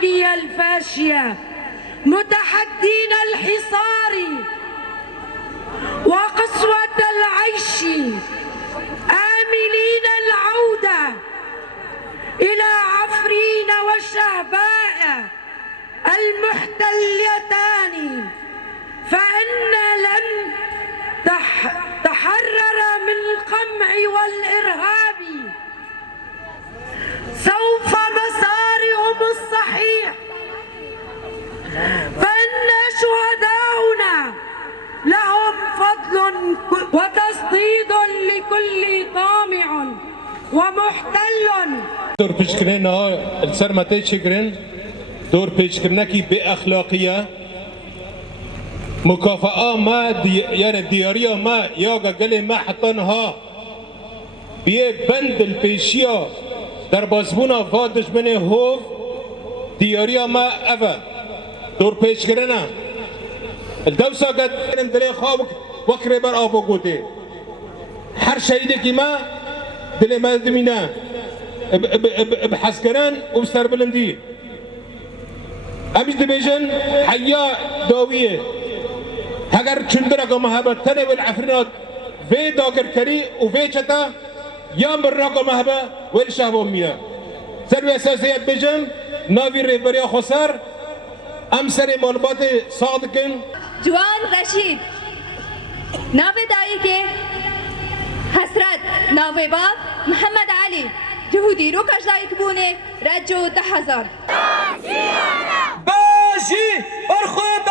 تركيا الفاشية متحدين الحصار وقسوة العيش آملين العودة إلى عفرين والشهباء المحتلتان، فإن لم تحرر من القمع والإرهاب سوف مسارهم الصحيح، فإن شهداؤنا لهم فضل وتصديد لكل طامع ومحتل. دور پیشکرین السرمته چکرین دور پیشکرینه کی به اخلاقیه مکافأة ما يعني ديارية ما ياغا قلي ما حطنها بيه بند البيشية در بازبونا فادش منه هوف ديارية ما أفا دور پیش کرنا الدوسة قد دلي خوابك وكري بر آبو قوتي هر شهيده كي ما دلي ما دمينا بحسكران وبستر بلندي أمش دبيجن حياة داوية هگر چندرا که محبت تنه و العفرینات وی داگر کری و وی چتا یا مرا که محبت و الشهب امیا سر و اساسیت بجم ناوی ریبریا خسر امسر معلومات صادقن جوان رشید ناوی دایی که حسرت ناوی باب محمد علی جهودی رو کجدایی کبونه رجو 10,000 باشی اور خود